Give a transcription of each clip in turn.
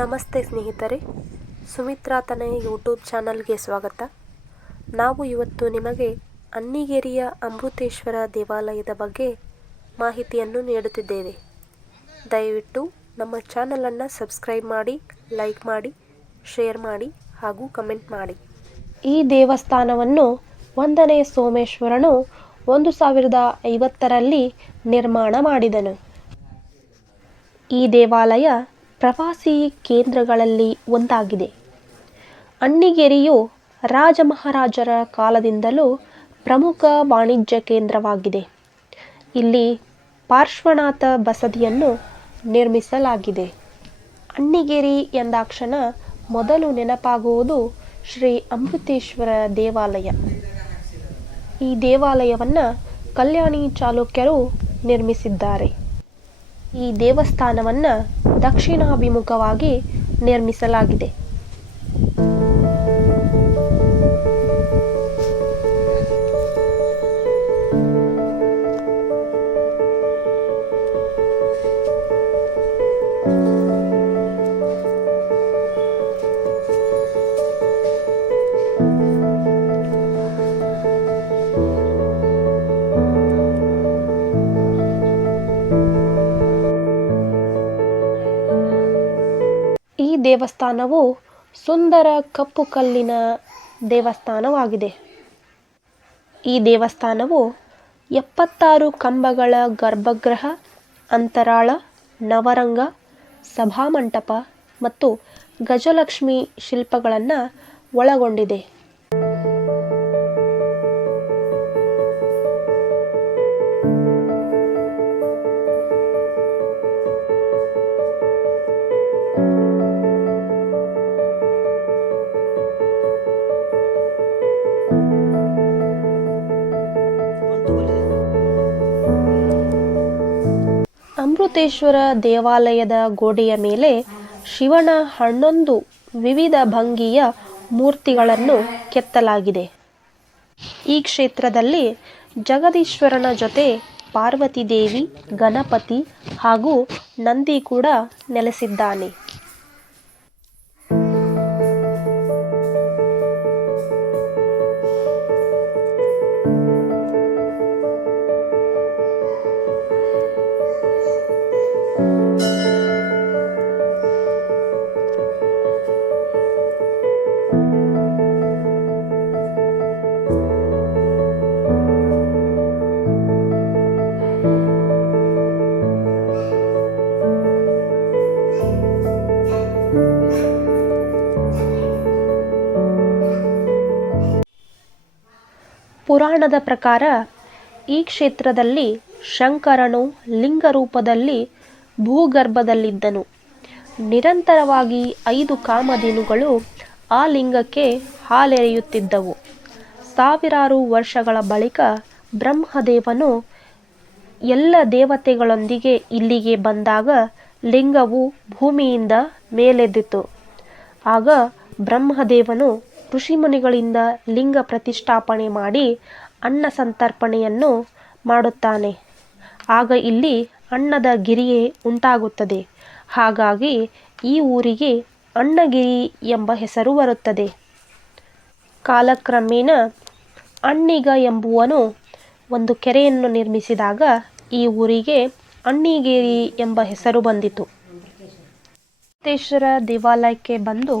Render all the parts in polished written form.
ನಮಸ್ತೆ ಸ್ನೇಹಿತರೆ, ಸುಮಿತ್ರಾ ತನಯ ಯೂಟ್ಯೂಬ್ ಚಾನಲ್ಗೆ ಸ್ವಾಗತ. ನಾವು ಇವತ್ತು ನಿಮಗೆ ಅಣ್ಣಿಗೇರಿಯ ಅಮೃತೇಶ್ವರ ದೇವಾಲಯದ ಬಗ್ಗೆ ಮಾಹಿತಿಯನ್ನು ನೀಡುತ್ತಿದ್ದೇವೆ. ದಯವಿಟ್ಟು ನಮ್ಮ ಚಾನಲನ್ನು ಸಬ್ಸ್ಕ್ರೈಬ್ ಮಾಡಿ, ಲೈಕ್ ಮಾಡಿ, ಶೇರ್ ಮಾಡಿ ಹಾಗೂ ಕಮೆಂಟ್ ಮಾಡಿ. ಈ ದೇವಸ್ಥಾನವನ್ನು 1ನೇ ಸೋಮೇಶ್ವರನು 1050ರಲ್ಲಿ ನಿರ್ಮಾಣ ಮಾಡಿದನು. ಈ ದೇವಾಲಯ ಪ್ರವಾಸಿ ಕೇಂದ್ರಗಳಲ್ಲಿ ಒಂದಾಗಿದೆ. ಅಣ್ಣಿಗೇರಿಯು ರಾಜಮಹಾರಾಜರ ಕಾಲದಿಂದಲೂ ಪ್ರಮುಖ ವಾಣಿಜ್ಯ ಕೇಂದ್ರವಾಗಿದೆ. ಇಲ್ಲಿ ಪಾರ್ಶ್ವನಾಥ ಬಸದಿಯನ್ನು ನಿರ್ಮಿಸಲಾಗಿದೆ. ಅಣ್ಣಿಗೇರಿ ಎಂದಾಕ್ಷಣ ಮೊದಲು ನೆನಪಾಗುವುದು ಶ್ರೀ ಅಮೃತೇಶ್ವರ ದೇವಾಲಯ. ಈ ದೇವಾಲಯವನ್ನು ಕಲ್ಯಾಣಿ ಚಾಲುಕ್ಯರು ನಿರ್ಮಿಸಿದ್ದಾರೆ. ಈ ದೇವಸ್ಥಾನವನ್ನು ದಕ್ಷಿಣಾಭಿಮುಖವಾಗಿ ನಿರ್ಮಿಸಲಾಗಿದೆ. ಈ ದೇವಸ್ಥಾನವು ಸುಂದರ ಕಪ್ಪು ಕಲ್ಲಿನ ದೇವಸ್ಥಾನವಾಗಿದೆ. ಈ ದೇವಸ್ಥಾನವು 76 ಕಂಬಗಳ ಗರ್ಭಗೃಹ, ಅಂತರಾಳ, ನವರಂಗ, ಸಭಾಮಂಟಪ ಮತ್ತು ಗಜಲಕ್ಷ್ಮಿ ಶಿಲ್ಪಗಳನ್ನು ಒಳಗೊಂಡಿದೆ. ಅಮೃತೇಶ್ವರ ದೇವಾಲಯದ ಗೋಡೆಯ ಮೇಲೆ ಶಿವನ 11 ವಿವಿಧ ಭಂಗಿಯ ಮೂರ್ತಿಗಳನ್ನು ಕೆತ್ತಲಾಗಿದೆ. ಈ ಕ್ಷೇತ್ರದಲ್ಲಿ ಜಗದೀಶ್ವರನ ಜೊತೆ ಪಾರ್ವತಿ ದೇವಿ, ಗಣಪತಿ ಹಾಗೂ ನಂದಿ ಕೂಡ ನೆಲೆಸಿದ್ದಾನೆ. ಪುರಾಣದ ಪ್ರಕಾರ ಈ ಕ್ಷೇತ್ರದಲ್ಲಿ ಶಂಕರನು ಲಿಂಗ ರೂಪದಲ್ಲಿ ಭೂಗರ್ಭದಲ್ಲಿದ್ದನು. ನಿರಂತರವಾಗಿ 5 ಕಾಮಧೇನುಗಳು ಆ ಲಿಂಗಕ್ಕೆ ಹಾಲೆರೆಯುತ್ತಿದ್ದವು. ಸಾವಿರಾರು ವರ್ಷಗಳ ಬಳಿಕ ಬ್ರಹ್ಮದೇವನು ಎಲ್ಲ ದೇವತೆಗಳೊಂದಿಗೆ ಇಲ್ಲಿಗೆ ಬಂದಾಗ ಲಿಂಗವು ಭೂಮಿಯಿಂದ ಮೇಲೆದ್ದಿತು. ಆಗ ಬ್ರಹ್ಮದೇವನು ಋಷಿಮುನಿಗಳಿಂದ ಲಿಂಗ ಪ್ರತಿಷ್ಠಾಪನೆ ಮಾಡಿ ಅನ್ನ ಸಂತರ್ಪಣೆಯನ್ನು ಮಾಡುತ್ತಾನೆ. ಆಗ ಇಲ್ಲಿ ಅನ್ನದ ಗಿರಿಯೇ ಉಂಟಾಗುತ್ತದೆ. ಹಾಗಾಗಿ ಈ ಊರಿಗೆ ಅಣ್ಣಗಿರಿ ಎಂಬ ಹೆಸರು ಬರುತ್ತದೆ. ಕಾಲಕ್ರಮೇಣ ಅಣ್ಣಿಗ ಎಂಬುವನು ಒಂದು ಕೆರೆಯನ್ನು ನಿರ್ಮಿಸಿದಾಗ ಈ ಊರಿಗೆ ಅಣ್ಣಿಗೇರಿ ಎಂಬ ಹೆಸರು ಬಂದಿತು. ಅಮೃತೇಶ್ವರ ದೇವಾಲಯಕ್ಕೆ ಬಂದು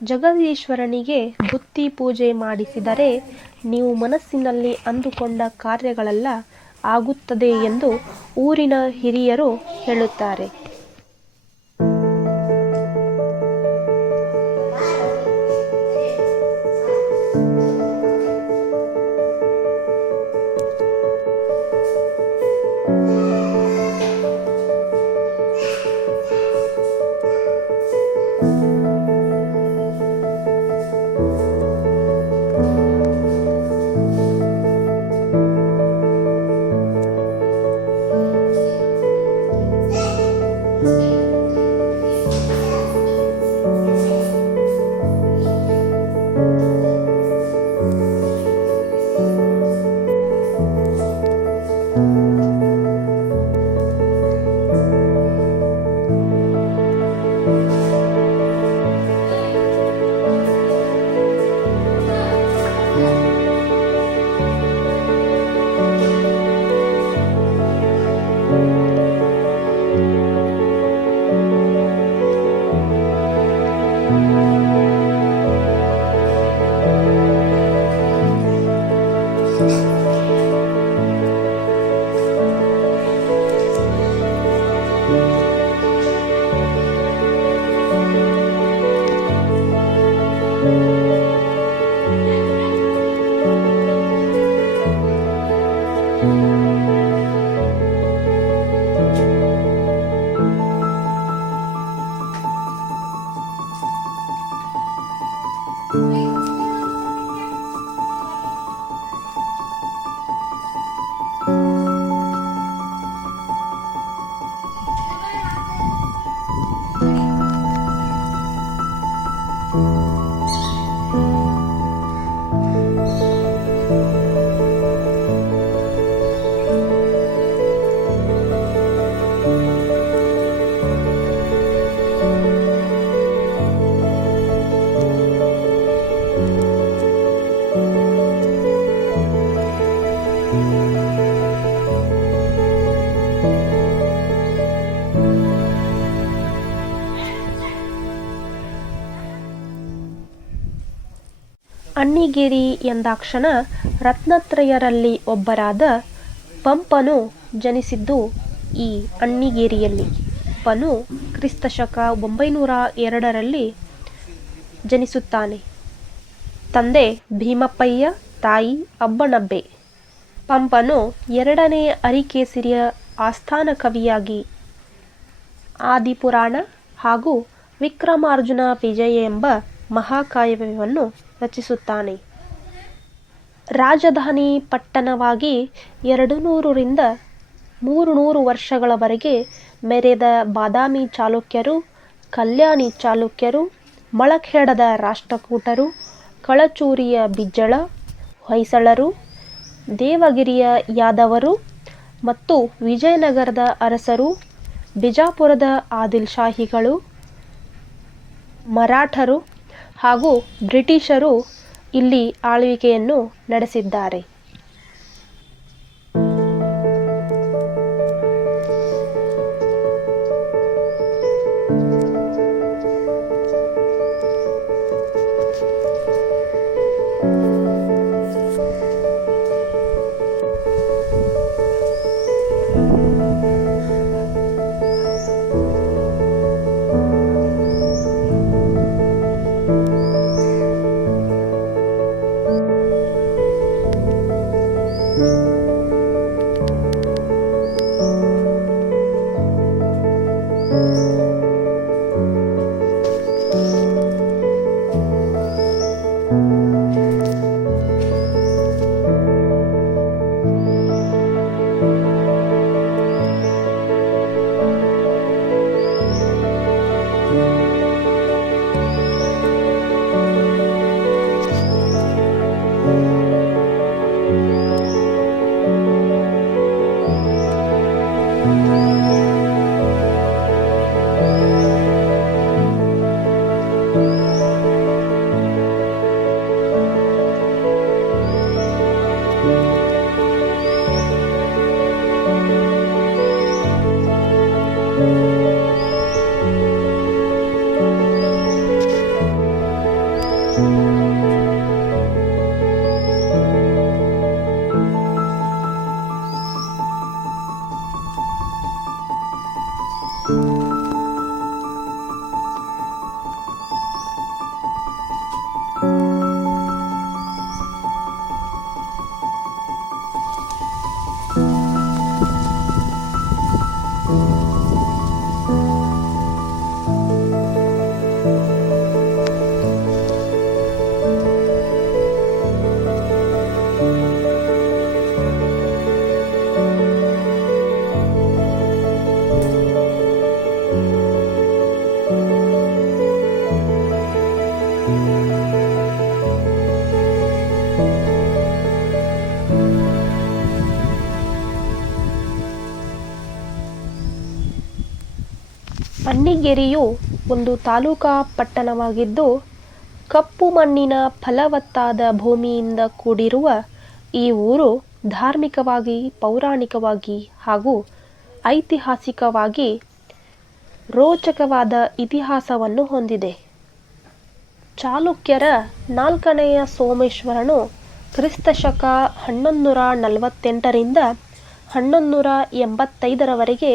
ಜಗದೀಶ್ವರನಿಗೆ ಬುತ್ತಿ ಪೂಜೆ ಮಾಡಿಸಿದರೆ ನೀವು ಮನಸ್ಸಿನಲ್ಲಿ ಅಂದುಕೊಂಡ ಕಾರ್ಯಗಳೆಲ್ಲ ಆಗುತ್ತದೆ ಎಂದು ಊರಿನ ಹಿರಿಯರು ಹೇಳುತ್ತಾರೆ. ಅಣ್ಣಿಗೇರಿ ಎಂದಾಕ್ಷಣ ರತ್ನತ್ರಯರಲ್ಲಿ ಒಬ್ಬರಾದ ಪಂಪನು ಜನಿಸಿದ್ದು ಈ ಅಣ್ಣಿಗೇರಿಯಲ್ಲಿ. ಪಂಪನು ಕ್ರಿಸ್ತಶಕ 902ರಲ್ಲಿ ಜನಿಸುತ್ತಾನೆ. ತಂದೆ ಭೀಮಪ್ಪಯ್ಯ, ತಾಯಿ ಅಬ್ಬಣಬ್ಬೆ. ಪಂಪನು ಎರಡನೇ ಅರಿಕೇಸರಿಯ ಆಸ್ಥಾನ ಕವಿಯಾಗಿ ಆದಿಪುರಾಣ ಹಾಗೂ ವಿಕ್ರಮಾರ್ಜುನ ವಿಜಯ ಎಂಬ ಮಹಾಕಾವ್ಯವನ್ನು ರಚಿಸುತ್ತಾನೆ. ರಾಜಧಾನಿ ಪಟ್ಟಣವಾಗಿ 200ರಿಂದ 300 ವರ್ಷಗಳವರೆಗೆ ಮೆರೆದ ಬಾದಾಮಿ ಚಾಲುಕ್ಯರು, ಕಲ್ಯಾಣಿ ಚಾಲುಕ್ಯರು, ಮಳಖೇಡದ ರಾಷ್ಟ್ರಕೂಟರು, ಕಳಚೂರಿಯ ಬಿಜ್ಜಳ, ಹೊಯ್ಸಳರು, ದೇವಗಿರಿಯ ಯಾದವರು ಮತ್ತು ವಿಜಯನಗರದ ಅರಸರು, ಬಿಜಾಪುರದ ಆದಿಲ್ಶಾಹಿಗಳು, ಮರಾಠರು ಹಾಗೂ ಬ್ರಿಟಿಷರು ಇಲ್ಲಿ ಆಳ್ವಿಕೆಯನ್ನು ನಡೆಸಿದ್ದಾರೆ. ಅಣ್ಣಿಗೇರಿಯು ಒಂದು ತಾಲೂಕಾ ಪಟ್ಟಣವಾಗಿದ್ದು, ಕಪ್ಪು ಮಣ್ಣಿನ ಫಲವತ್ತಾದ ಭೂಮಿಯಿಂದ ಕೂಡಿರುವ ಈ ಊರು ಧಾರ್ಮಿಕವಾಗಿ, ಪೌರಾಣಿಕವಾಗಿ ಹಾಗೂ ಐತಿಹಾಸಿಕವಾಗಿ ರೋಚಕವಾದ ಇತಿಹಾಸವನ್ನು ಹೊಂದಿದೆ. ಚಾಲುಕ್ಯರ 4ನೆಯ ಸೋಮೇಶ್ವರನು ಕ್ರಿಸ್ತಶಕ 1148ರಿಂದ 1185ರವರೆಗೆ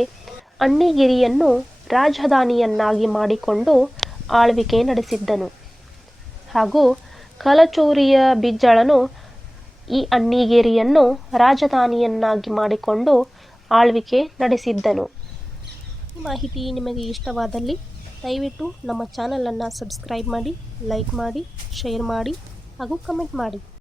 ಅಣ್ಣಿಗೇರಿಯನ್ನು ರಾಜಧಾನಿಯನ್ನಾಗಿ ಮಾಡಿಕೊಂಡು ಆಳ್ವಿಕೆ ನಡೆಸಿದ್ದನು. ಹಾಗೂ ಕಲಚೂರಿಯ ಬಿಜ್ಜಳನು ಈ ಅಣ್ಣಿಗೇರಿಯನ್ನು ರಾಜಧಾನಿಯನ್ನಾಗಿ ಮಾಡಿಕೊಂಡು ಆಳ್ವಿಕೆ ನಡೆಸಿದ್ದನು. ಈ ಮಾಹಿತಿ ನಿಮಗೆ ಇಷ್ಟವಾದಲ್ಲಿ ದಯವಿಟ್ಟು ನಮ್ಮ ಚಾನಲನ್ನು ಸಬ್ಸ್ಕ್ರೈಬ್ ಮಾಡಿ, ಲೈಕ್ ಮಾಡಿ, ಶೇರ್ ಮಾಡಿ ಹಾಗೂ ಕಮೆಂಟ್ ಮಾಡಿ.